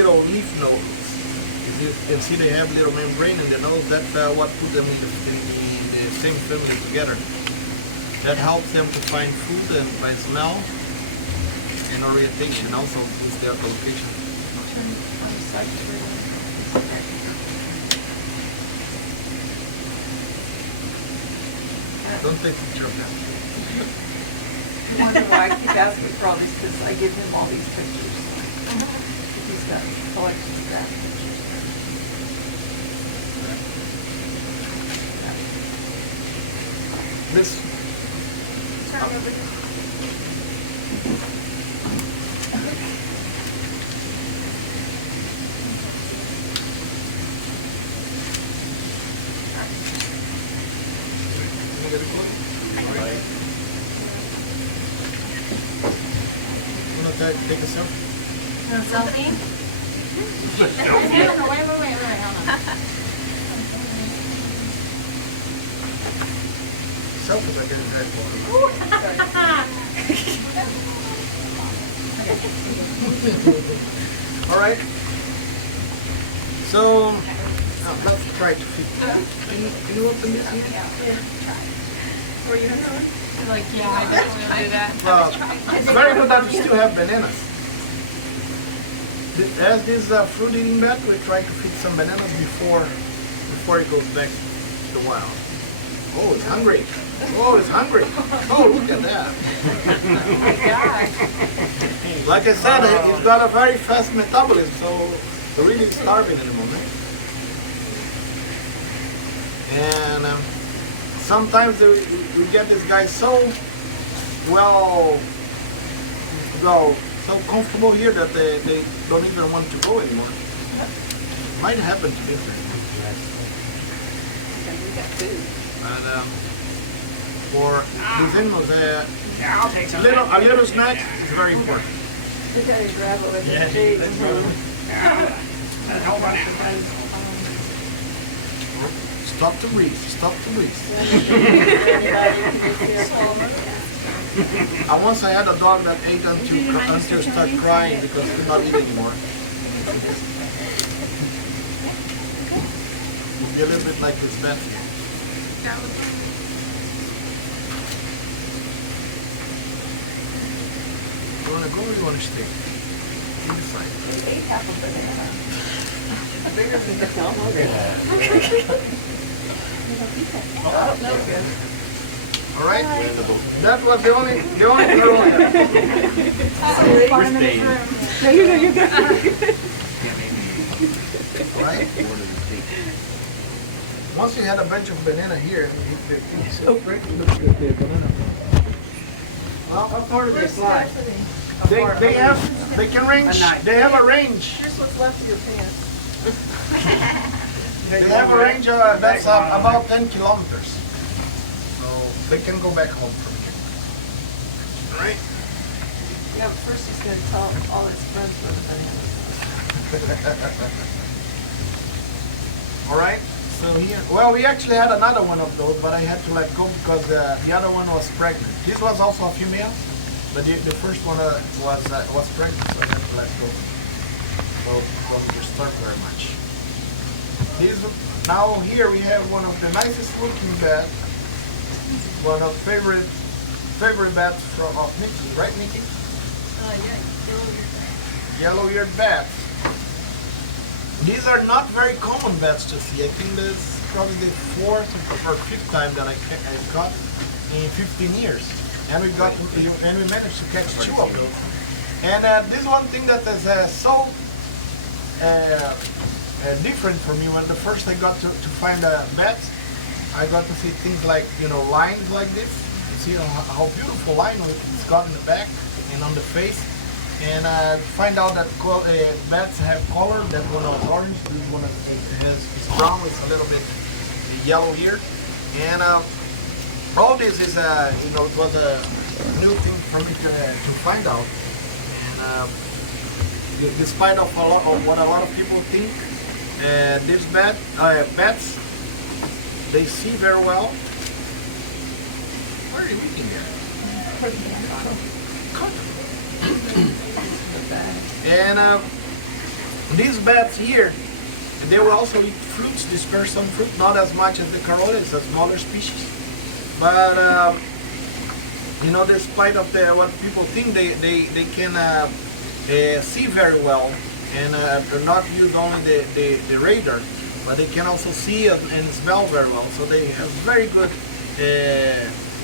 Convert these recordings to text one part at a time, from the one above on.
little leaf nodes. You can see they have little membrane in the nose. That's what put them in the same family together. That helps them to find food and by smell and orientation. Also is their location. Don't take a picture of that. I wonder why I keep asking for all these, because I give him all these pictures. He's got collections of that pictures. This. Turn over here. Take a selfie. Selfie? Wait, hold on. Selfies are getting very popular. All right. So let's try to fit. Can you open this here? Were you like, yeah, I definitely will do that. It's very good that we still have bananas. As this fruit eating bed, we try to feed some bananas before it goes back to the wild. Oh, it's hungry. Oh, it's hungry. Oh, look at that. Oh my gosh. Like I said, it's got a very fast metabolism, so they're really starving at the moment. And sometimes we get this guy so so comfortable here that they don't even want to go anymore. Might happen to this. And for these animals, I'll take some. a little snack is very important. You gotta grab it with Yeah, your feet. that's right. That's all right. Stop to breathe. Stop to breathe. Once I had a dog that ate until it started crying because it could not eat anymore. It'll be a little bit like this bed. You want to go or you want to stay? You decide. Ate half a banana. Bigger than the elbow. Oh, no good. All right. That was the only girl. We're staying. No, you're good. Right? Once you had a bunch of banana here, it's so pretty. Look at the banana. Well, What part of this slide? they can range. They have a range. Here's what's left of your pants. They have a range that's about 10 kilometers. So they can go back home from here. All right. Yeah, first he's gonna tell all his friends where the bananas All right. So here, well, we actually had another one of those, but I had to let go because the other one was pregnant. This was also a female, but the first one was pregnant, so I had to let go. So it wasn't disturbed very much. Now here we have one of the nicest looking bats, one of favorite bats of Mickey, right, Mickey? Yeah, Yellow-eared bats. These are not very common bats to see. I think that's probably the fourth or fifth time that I caught in 15 years, and we managed to catch two of those. And this one thing that is so different for me when the first I got to find bats, I got to see things like lines like this. You see how beautiful line it's got in the back and on the face. And find out that bats have color. That one is orange. This one is brown with a little bit yellow here. And all this is, it was a new thing for me to find out. And despite of what a lot of people think, these bats, they see very well. What are you eating there? Cotton. And These bats here, they will also eat fruits, disperse some fruit, not as much as the corolla, it's a smaller species. But you know, despite of what people think, they can see very well and not use only the radar, but they can also see and smell very well. So they have very good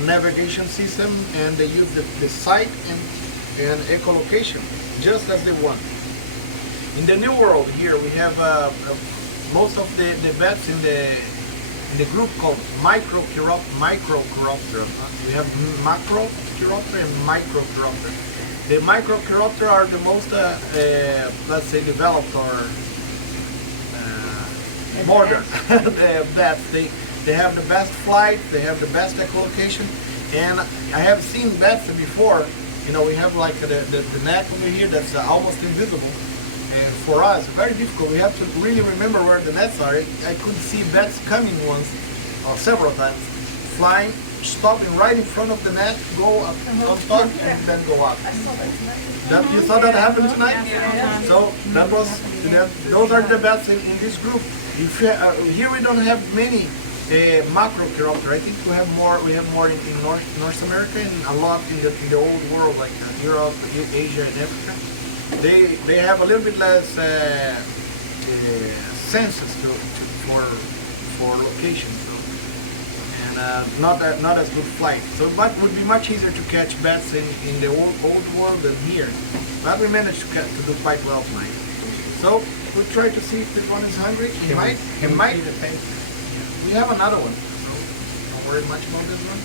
navigation system, and they use the sight and echolocation just as they want. In the New World here, we have most of the bats in the group called microchiroptera. We have macrochiroptera and microchiroptera. The microchiroptera are the most, let's say, developed or modern bats. They have the best flight, they have the best echolocation, and I have seen bats before. You know, we have like the neck over here that's almost invisible. And for us, very difficult. We have to really remember where the nets are. I could see bats coming once, or several times, flying, stopping right in front of the net, go up on top, and then go up. I saw that tonight. You saw that happen tonight? Yeah. So that was, those are the bats in this group. If here we don't have many macrochiroptera. I think we have more in North America and a lot in the old world, like Europe, Asia, and Africa. They have a little bit less senses for location, so, and not as good flight. So, but would be much easier to catch bats in the old world than here. But we managed to do quite well tonight. So we'll try to see if this one is hungry. He might. We have another one, so don't worry much about this one.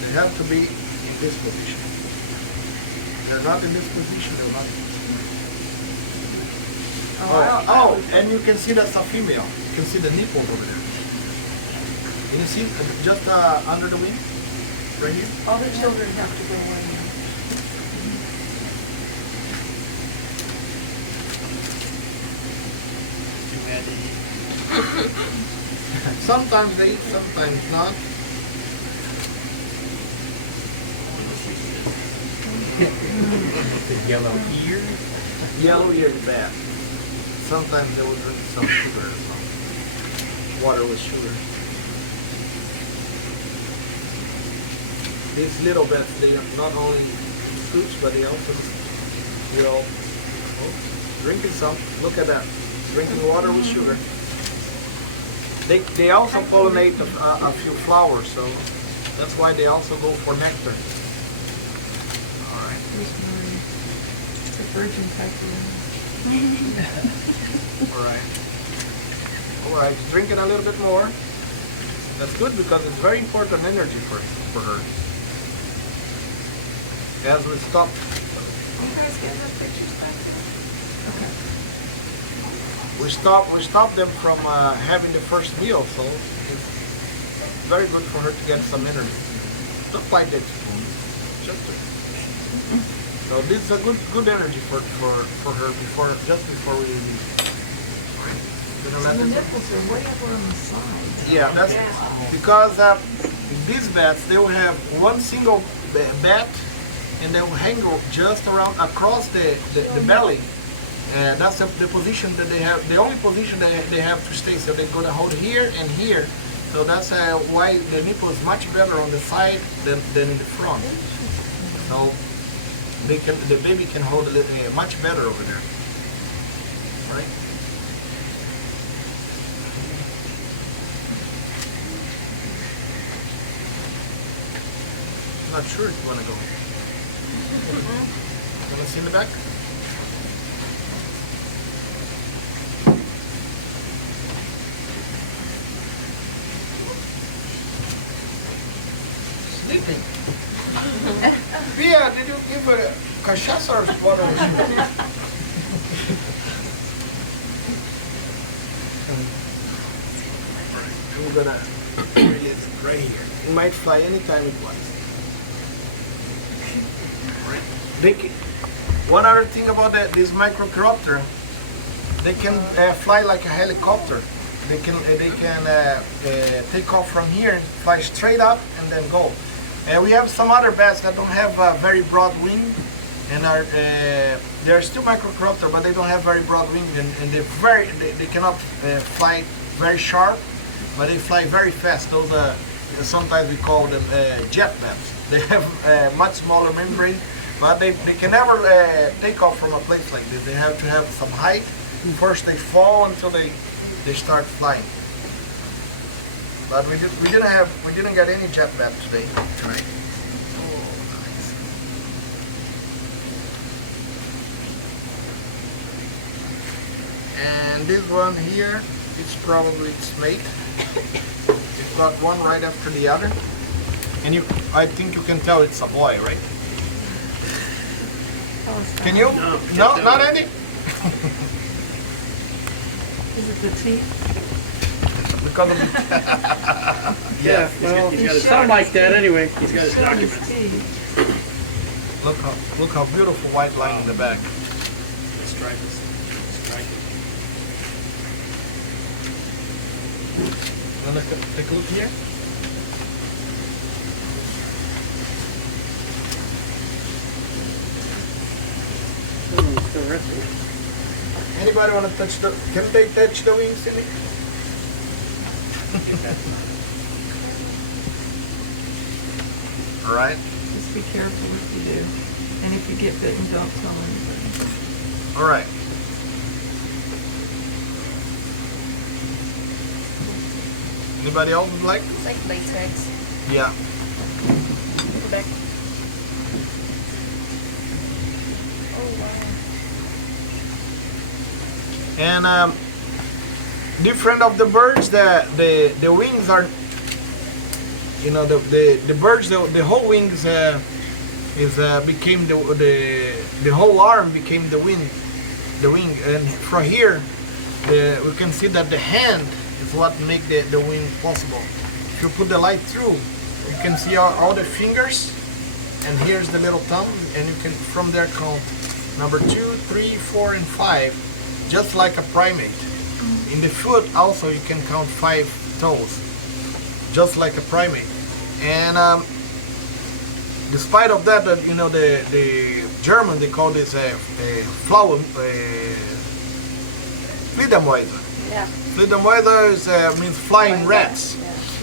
They have to be in this position. They're not in this position, they're not. Oh, and you can see that's a female. You can see the nipples over there. Can you see just under the wing? Right here? All the children have to go in. Sometimes they eat, sometimes not. The yellow ear. Yellow eared bat. Sometimes they will drink some sugar, some water with sugar. These little bats, they are not only eat fruits, but they also, you know, drinking some. Look at that, drinking water with sugar. They also pollinate a few flowers, so that's why they also go for nectar. All right. It's a virgin All right. All right. Drinking a little bit more. That's good because it's very important energy for her. As we stop. You guys get her pictures back there? Okay. We stop them from having the first meal, so it's very good for her to get some energy. Not quite that spoon, just so this is a good energy for her just before we leave. Right. So the nipples are way over on the side. Yeah, that's because these bats, they will have one single bat, and they will hang just around across the belly. And that's the position that they have, the only position that they have to stay. So they're going to hold here and here. So that's why the nipple is much better on the side than in the front. So the baby can hold a little, much better over there. Right? Not sure if you want to go. Want to see in the back? Sleeping. Pia, did you give her cachaça or water? We're gonna release it right here. It might fly anytime it wants. One other thing about this microchiroptera, they can fly like a helicopter. They can take off from here and fly straight up and then go. We have some other bats that don't have a very broad wing, and are they're still microcropter, but they don't have very broad wings, and they cannot fly very sharp, but they fly very fast. Those sometimes we call them jet bats. They have much smaller membrane, but they can never take off from a place like this. They have to have some height. First they fall until they start flying. But we didn't get any jet bat today. Tonight. And this one here, it's probably its mate. It's got one right after the other. And I think you can tell it's a boy, right? Can you? No, not any? Is it the teeth? Because of Yeah, well, he's got his something like that anyway. He's got his Showing documents. teeth. look how beautiful white line in the back. Let's try this. Wanna take a look here? Interesting. Anybody want to touch the? Can they touch the wings, Cindy? All right. Just be careful if you do. And if you get bitten, don't tell anybody. All right. Anybody else would like? It's like latex. Yeah. Go back. Oh wow. And different of the birds, the wings are, you know, the birds, the whole wings became the whole arm became the wing, and from here we can see that the hand is what make the wing possible. If you put the light through, you can see all the fingers, and here's the little thumb, and you can from there count number 2, 3, 4, and 5, just like a primate. In the foot also you can count 5 toes, just like a primate. And despite of that, you know, the German, they call this a Fledermäuse. Yeah. Fledermäuse means flying rats.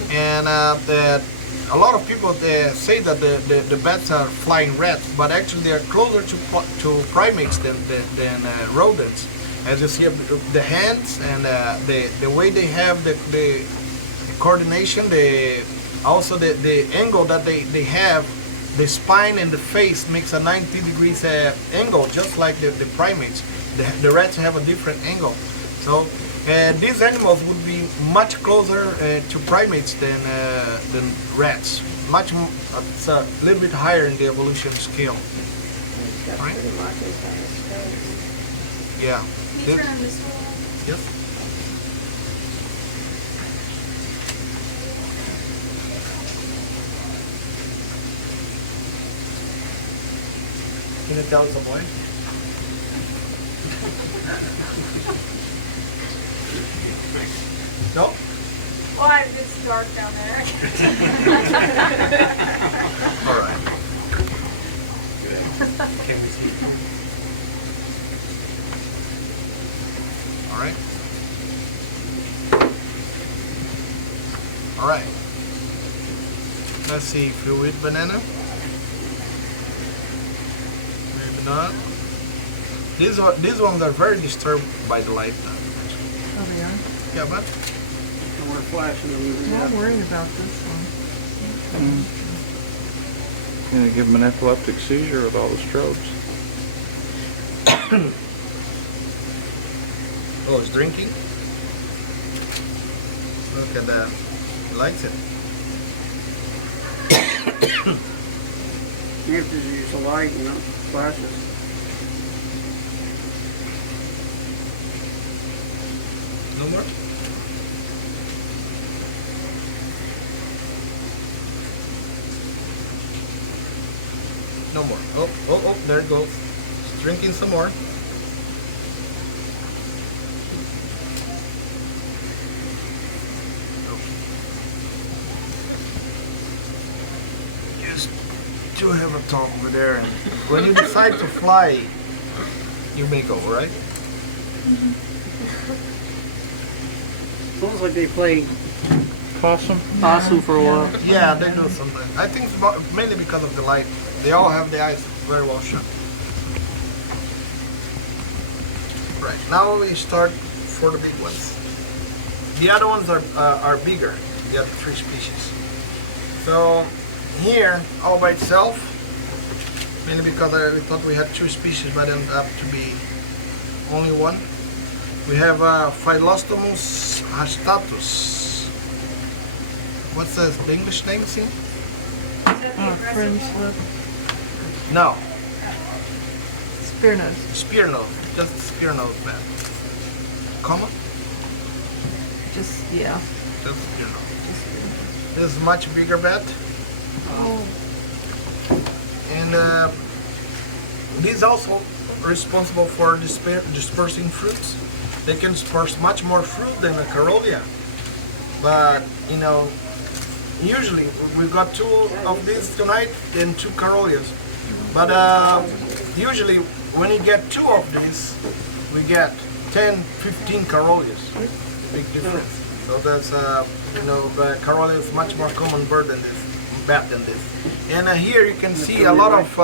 Yeah. And a lot of people say that the bats are flying rats, but actually they are closer to primates than rodents. As you see, the hands and the way they have the coordination, also the angle that they have, the spine and the face makes a 90 degrees angle, just like the primates. The rats have a different angle. So these animals would be much closer to primates than rats. It's a little bit higher in the evolution scale. Right? Yeah. Can you turn on this one? Yes. Can you tell it's a boy? No? Why? It's dark down there. All right. Can we see? All right. All right. Let's see if you eat banana. Maybe not. These ones are very disturbed by the light. Oh, they are? Yeah, but And we're flashing them. I'm not worried about this one. Gonna give him an epileptic seizure with all the strobes. oh, it's drinking. Look at that. He likes it. You have to use a light, you know, flashes. No more? No more. Oh, there it goes. It's drinking some more. do have a talk over there, and when you decide to fly, you may go, right? It's almost like they play Possum? possum for a while. Yeah, they do sometimes. I think it's mainly because of the light. They all have the eyes very well shut. Right, now we start for the big ones. The other ones are bigger, the other three species. So here, all by itself, mainly because we thought we had two species, but ended up to be only one. We have Phyllostomus hastatus. What's the English name, Sim? Fringe lip, No, spear nose. spear nose, just spear nose bat. Common? Just, yeah. Just spear nose. This is much bigger bat. Oh. And these also responsible for dispersing fruits. They can disperse much more fruit than a Carolia. But, you know, usually we've got two of these tonight and two Carolias. But usually when you get two of these, we get 10, 15 Carolias. Big difference. So that's, you know, the Carolia is much more common bird than this, bat than this. And here you can see a lot of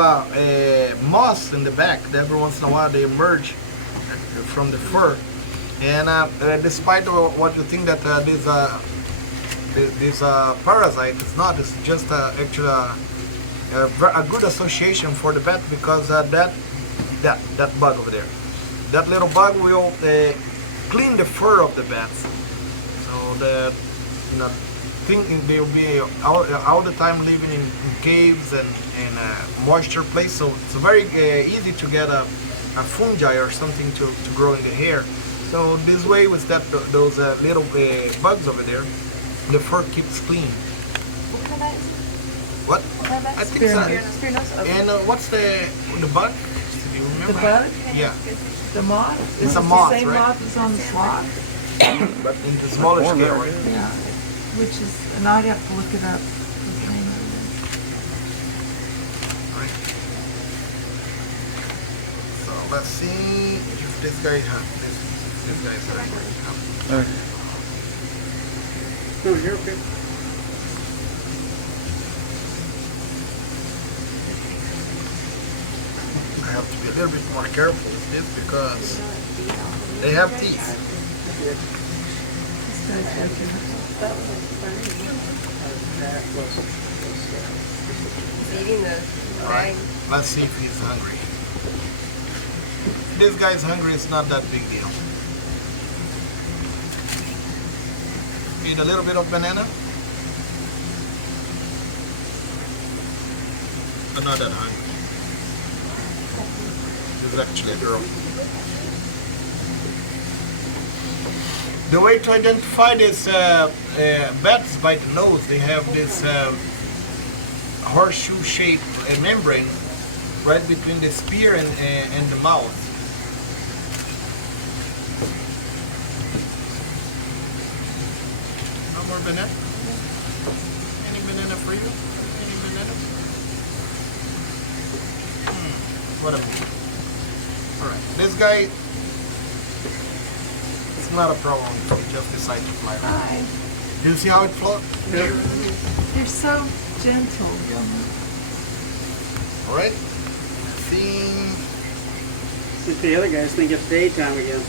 moss in the back. Every once in a while they emerge from the fur. And despite what you think that this parasite is not, it's just actually a good association for the bat, because that bug over there, that little bug will clean the fur of the bats. So that, you know, they will be all the time living in caves and moisture place. So it's very easy to get a fungi or something to grow in the hair. So this way, with those little bugs over there, the fur keeps clean. What kind of bat is it? What? What kind of bat? I think so. Spear nose? Okay. And what's the bug? Do you remember? The bug? Yeah, The moth? It's a the moth, same right? moth that's on the sloth? but in the smaller Warm scale, there, right? yeah. Yeah. Which is, and I'd have to look it up. Right. So let's see if this guy has this guy's Okay. No, you're okay. I have to be a little bit more careful with this because they have teeth. This guy's got your, Eating the Alright, let's see if he's hungry. If this guy's hungry, it's not that big deal. Eat a little bit of banana. But not that hungry. This is actually a girl. The way to identify this bats by the nose, they have this horseshoe-shaped membrane right between the spear and the mouth. No more banana? Any banana for you? Any banana? What a move. Alright, this guy, it's not a problem. He just decided to fly. hi. Do you see how it floats? They're so gentle. Alright. See. See, the other guys think it's daytime again.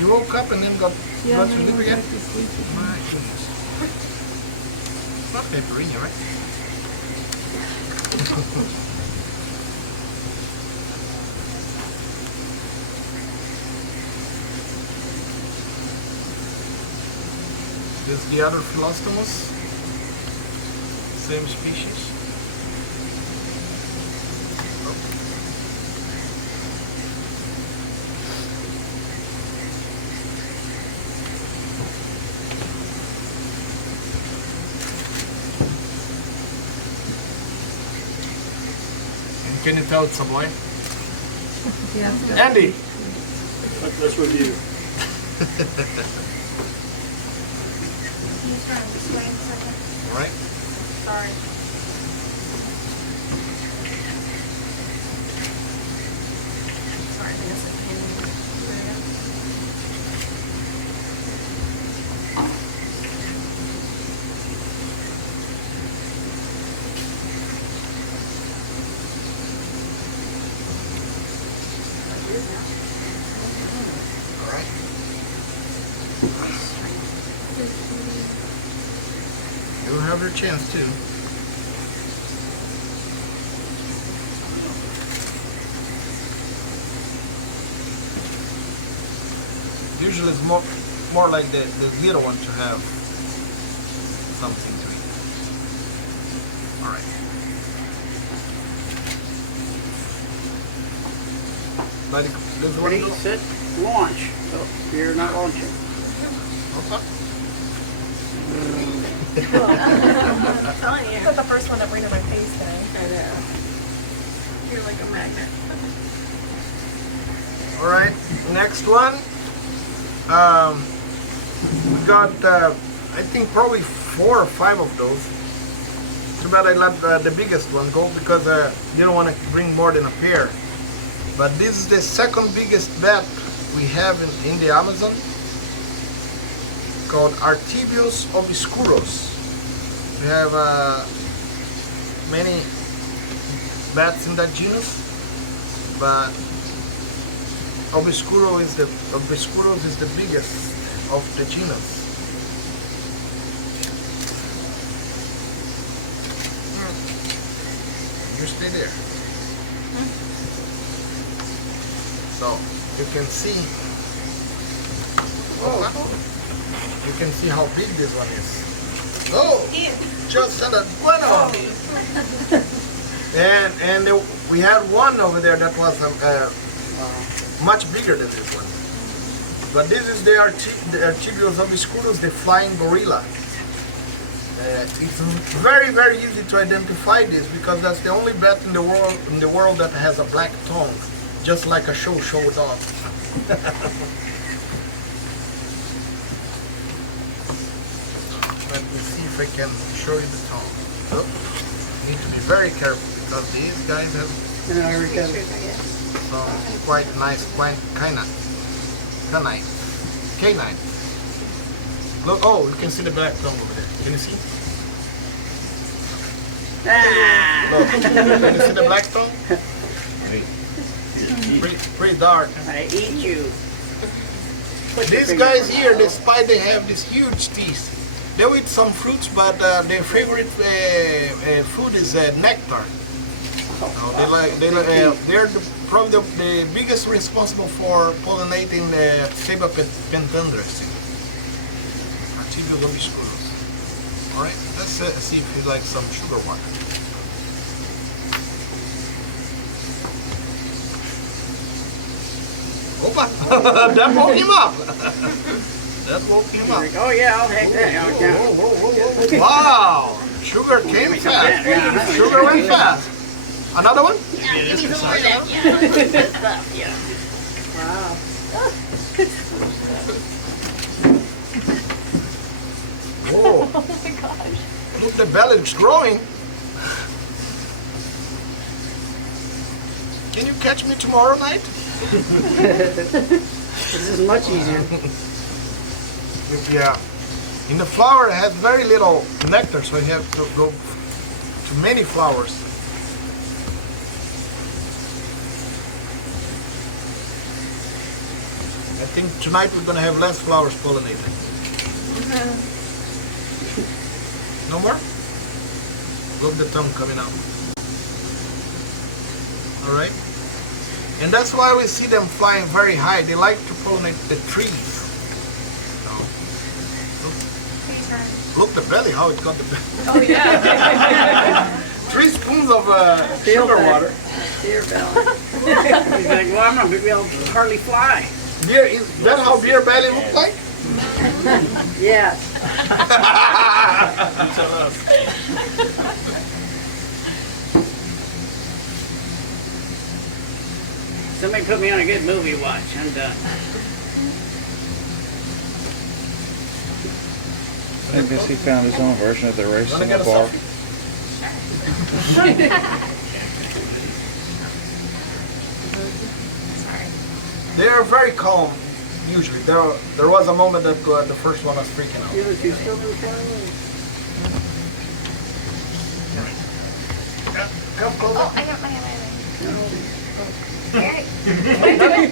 You woke up and then got Yeah, to they sleep went again? back to sleep again. My goodness. It's not pepperoni, right? This is the other Phyllostomus. Same species. And can you tell it's a boy? Yeah, it's got- Andy! Let's review. Can you try and explain something? All right. Sorry. Sorry, Vanessa. All right. You'll have your chance too. Usually it's more like the little one to have something to eat. All right. Let this one Ready, go. set, launch. Oh, you're not launching. Okay. I'm telling you. That's the first one that went in my face today. I know. You're like a magnet. All right. Next one. We got, I think probably 4 or 5 of those. Too bad I let the biggest one go because didn't want to bring more than a pair. But this is the second biggest bat we have in the Amazon, called Artibius obscurus. We have many bats in that genus, but obscurus is the biggest of the genus. You stay there. So you can see. You can see how big this one is. Oh, just said a bueno. And we had one over there that was much bigger than this one. But this is the Artibius obscurus, the flying gorilla. It's very, very easy to identify this because that's the only bat in the world that has a black tongue, just like a show dog. Let me see if I can show you the tongue. Oh, need to be very careful because these guys have some quite nice, canine. Look, oh, you can see the black tongue over there. Can you see? Look, can you see the black tongue? Pretty dark. I eat you. These guys here, despite they have these huge teeth, they'll eat some fruits, but their favorite food is nectar. They're probably the biggest responsible for pollinating the Ceiba pentandres. Artibius obscurus. All right, let's see if he likes some sugar water. Opa! That woke him up. That woke him up. Oh yeah, I'll take that. Whoa. Wow! Sugar came fast. Sugar went fast. Another one? Yeah, give me some more of that. Yeah, good stuff. Yeah. Wow. Whoa! Oh my gosh. Look, the belly is growing. Can you catch me tomorrow night? This is much easier. Yeah. In the flower, it has very little nectar, so you have to go to many flowers. I think tonight we're going to have less flowers pollinated. No more? Look, the tongue coming out. All right. And that's why we see them flying very high. They like to pollinate the trees. Look the belly, how it got the belly. Oh yeah. 3 spoons of sugar water. Dear belly. He's like, well, I'm not going to be able to hardly fly. Beer, is that how beer belly looks like? Yes. Tell us. Somebody put me on a good movie watch. I'm done. I guess he found his own version of the race Wanna in get the a bar. selfie? They are very calm, usually. There was a moment that the first one was freaking out. The other two still in the car? Come Oh, closer. I got my Eric.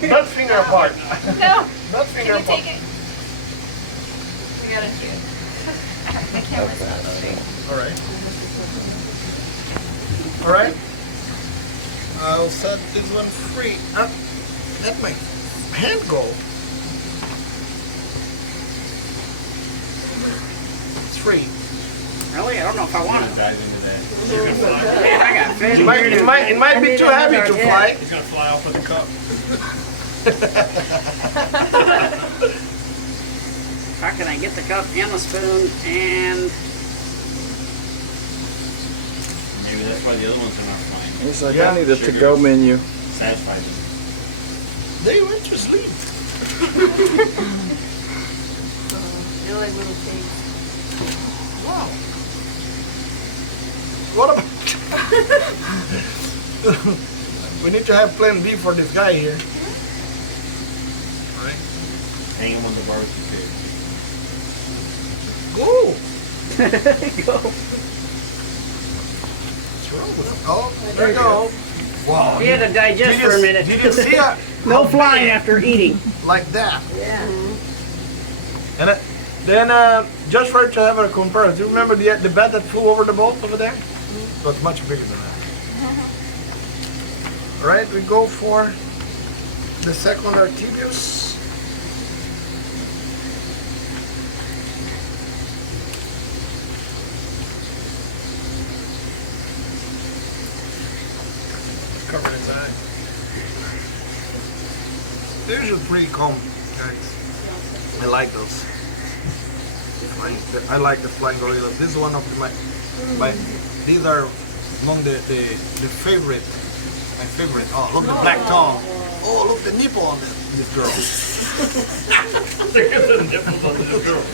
Not finger apart. No. Not Can finger you apart. take it? We gotta do it. My camera's not straight. All right. All right. I'll set this one free. Let my hand go. It's free. Really? I don't know if I want it. Dive into that. I got fish. It might be too heavy to fly. He's gonna fly off with the cup. How can I get the cup and the spoon and... Maybe that's why the other ones are not flying. He's like, Yeah. I need a to-go menu. Satisfied them. They went to sleep. They're like little pigs. Wow. What about? We need to have plan B for this guy here. Right. Hang him on the barbecue pit. Go. Go. What's wrong with him? Oh, there you go. Wow. He had to digest for a minute. Did you see it? No flying after eating. Like that. Yeah. And then, just for to have a comparison, do you remember the bat that flew over the boat over there? It was much bigger than that. All right, we go for the second Artibius. Cover his eye. They're usually pretty calm, guys. I like those. I like the flying gorillas. This is one of my these are among the favorite, my favorite. Oh, look the black tongue. Oh, look the nipple on this girl. Look at the nipples on this girl.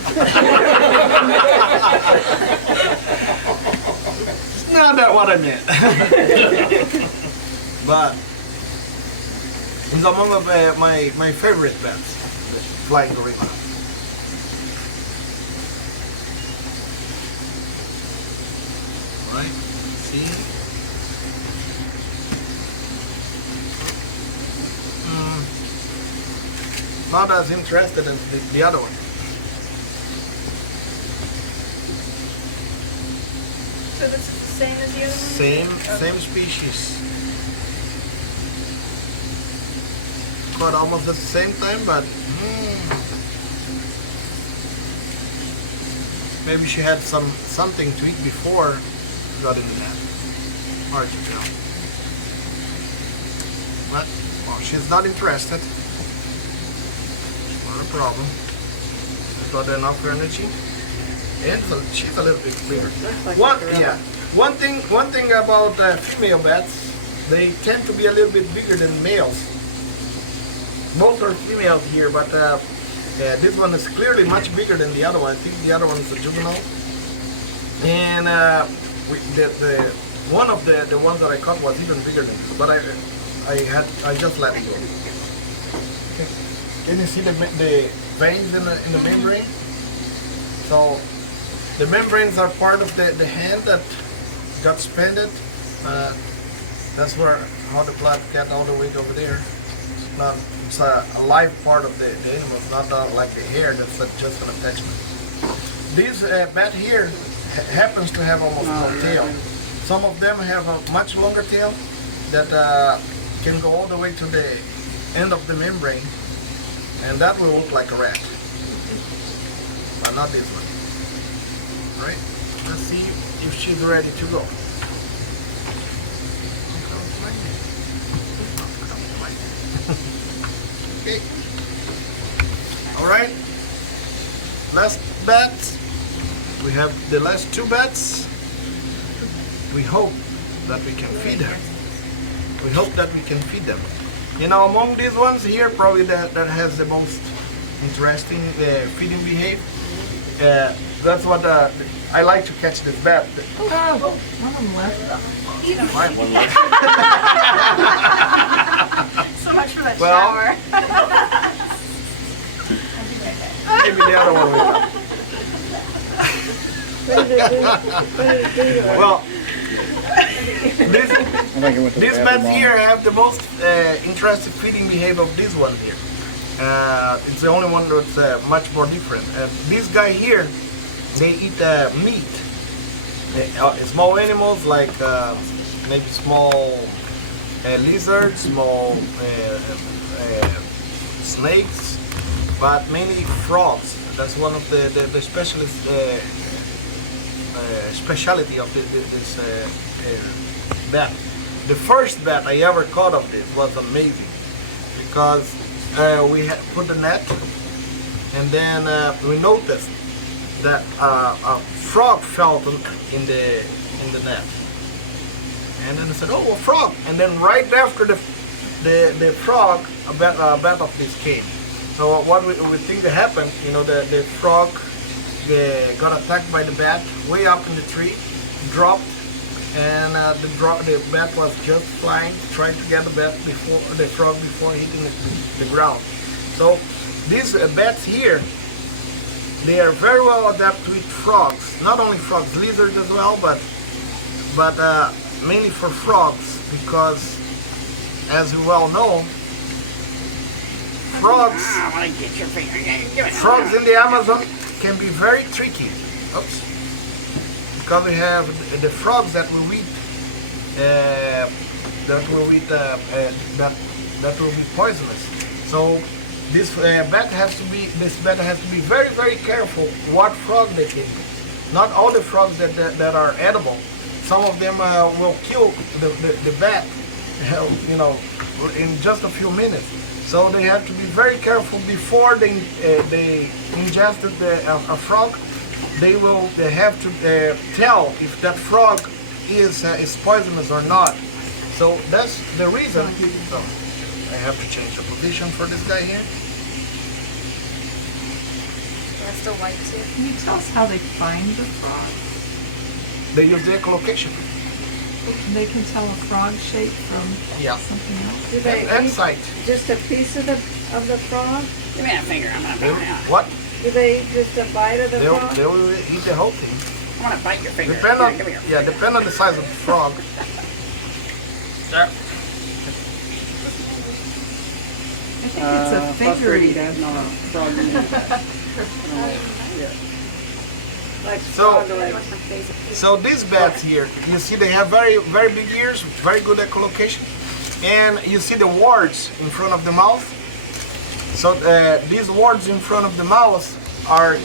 It's not that what I meant. But it's among of my favorite bats, the flying gorilla. Right? See? Not as interested as the other one. So this is the same as the other one? Same species. Caught almost at the same time, but maybe she had something to eat before she got in the net. Hard to tell. But well, she's not interested. Not a problem. She's got enough energy, and so she's a little bit bigger. One thing about female bats, they tend to be a little bit bigger than males. Both are females here, but this one is clearly much bigger than the other one. I think the other one is a juvenile. And one of the ones that I caught was even bigger than this, but I just let it go. Okay. Can you see the veins in the membrane? So the membranes are part of the hand that got expanded. That's how the blood got all the way over there. It's a live part of the animal. It's not like the hair. That's just an attachment. This bat here happens to have almost no tail. Some of them have a much longer tail that can go all the way to the end of the membrane, and that will look like a rat, but not this one. All right, let's see if she's ready to go. Okay. All right. Last bat. We have the last two bats. We hope that we can feed them. We hope that we can feed them. You know, among these ones here, probably that has the most interesting feeding behavior That's what I like to catch this bat. Oh, one of them left. Mine one left. So much for that Well- shower. Maybe the other one will. What did it do? What did it do to her? Well, this, I think it went to the these bathroom bats wrong. here have the most interesting feeding behavior of this one here. It's the only one that's much more different. This guy here, they eat meat. Small animals like maybe small lizards, small snakes, but mainly frogs. That's one of the specialist specialty of this bat. The first bat I ever caught of this was amazing because we had put the net and then we noticed that a frog fell in the net, and then I said, "Oh, a frog!" And then right after the frog, a bat of this came. So what we think that happened, you know, the frog got attacked by the bat way up in the tree, dropped, and the bat was just flying, trying to get the frog before hitting the ground. So these bats here, they are very well adapted to eat frogs. Not only frogs, lizards as well, but mainly for frogs because, as you well know, frogs in the Amazon can be very tricky. Oops. Because we have the frogs that will eat that will be poisonous. So this bat has to be very, very careful what frog they can eat. Not all the frogs that are edible. Some of them will kill the bat, you know, in just a few minutes. So they have to be very careful before they ingested a frog. They have to tell if that frog is poisonous or not. So that's the reason. So I have to change the position for this guy here. That's still white too. Can you tell us how they find the frog? They use the echolocation. They can tell a frog shape from Yeah. something else. Do they And eat sight. just a piece of the frog? Give me that finger. I'm gonna They, bite it. what? Do they eat just a bite of the They frog? will eat the whole thing. I want to bite your finger. Depend on Come here. depend on the size of the frog. There. I think it's a finger eater. No, frog eater. Like So- frog legs. So these bats here, you see they have very, very big ears, very good echolocation, and you see the warts in front of the mouth. So these warts in front of the mouth are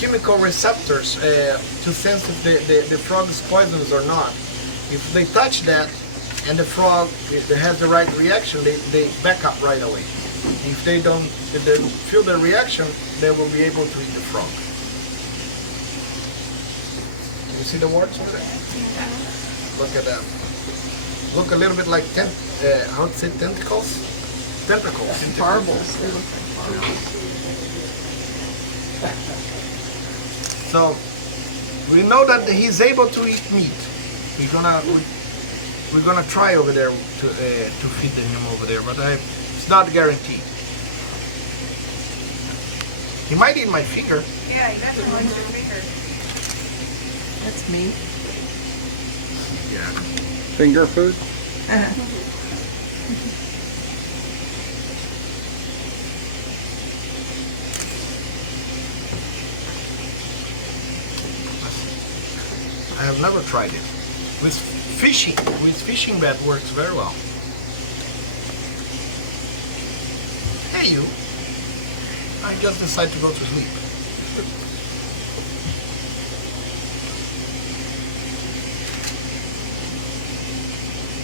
chemical receptors to sense if the frog is poisonous or not. If they touch that and the frog has the right reaction, they back up right away. If they feel the reaction, they will be able to eat the frog. You see the warts over there? Look at that. Look a little bit like how to say tentacles? Tentacles. Barbels. They look like barbels. So we know that he's able to eat meat. We're gonna try over there to feed him over there, but it's not guaranteed. He might eat my finger. Yeah, you definitely like your finger. That's me. Yeah. Finger food? I have never tried it. With fishing bat works very well. Hey you. I just decided to go to sleep.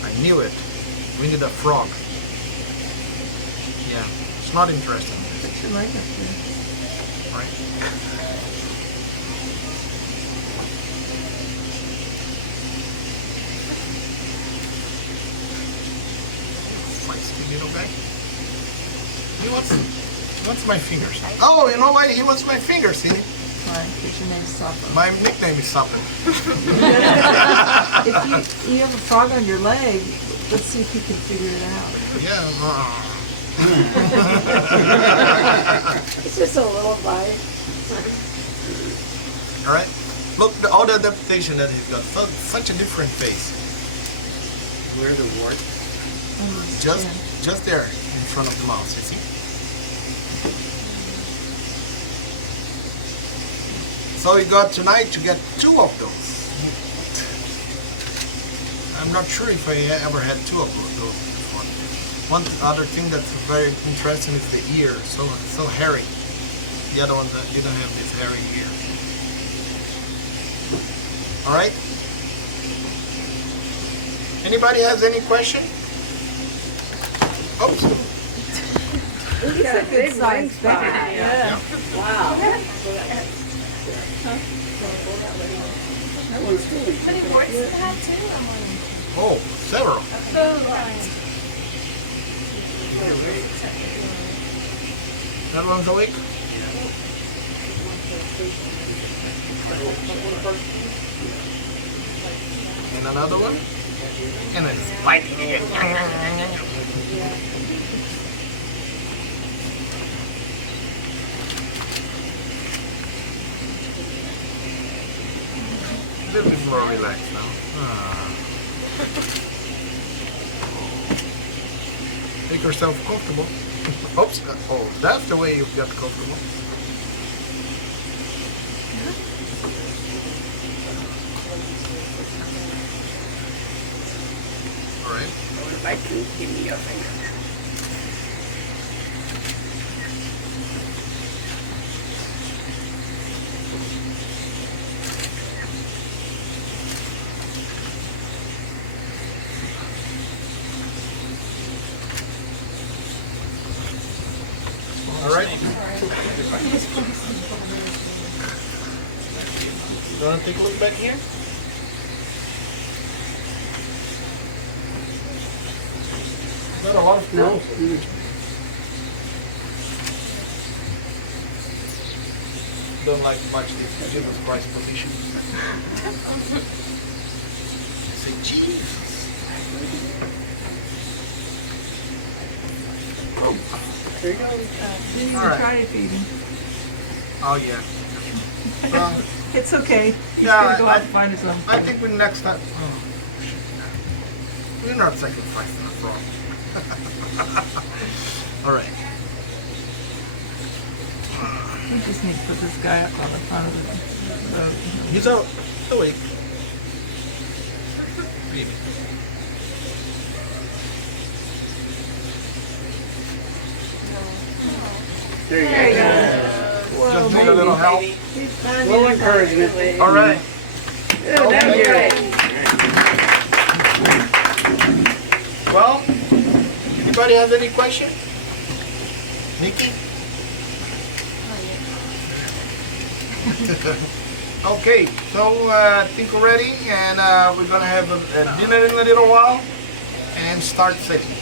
I knew it. We need a frog. Yeah, it's not interesting, Put your leg up there. right? Feisty little guy. You want some? What's my fingers? Oh, you know why he wants my fingers? See? Why? Because your name's Supper. My nickname is Supper. If you have a frog on your leg, let's see if you can figure it out. Yeah. It's just a little bite. All right. Look, all the adaptation that he's got. Such a different face. Where are the warts? Just there in front of the mouth. You see? So you got tonight to get 2 of those. I'm not sure if I ever had 2 of those before. One other thing that's very interesting is the ear, so hairy. The other one, you don't have this hairy ear. All right. Anybody has any question? Oops. It's a good size bag. Yeah. Wow. That one's really How many warts does it have too? I'm wondering. Oh, several. That one's awake? And another one? And it's biting again. A little bit more relaxed now. Make yourself comfortable. Oops. Oh, that's the way you get comfortable. All right. What if I can give me your finger? All right. You want to take a look back here? Not a lot of No. clothes. Don't like much this Jesus Christ position. Say Jesus. There you go. Didn't even All right. try to feed him. Oh yeah. Well, It's okay. He's Yeah, gonna go out I- and find his own. I think we next time. Oh, shit. We're not sacrificing a frog. All right. We just need to put this guy up on the front of the road. He's out. Awake. Baby. There you go. Well, Just need a little help. Little encouragement. All right. Thank you. Well, anybody have any question? Nikki? Okay, so I think we're ready, and we're gonna have a dinner in a little while and start setting.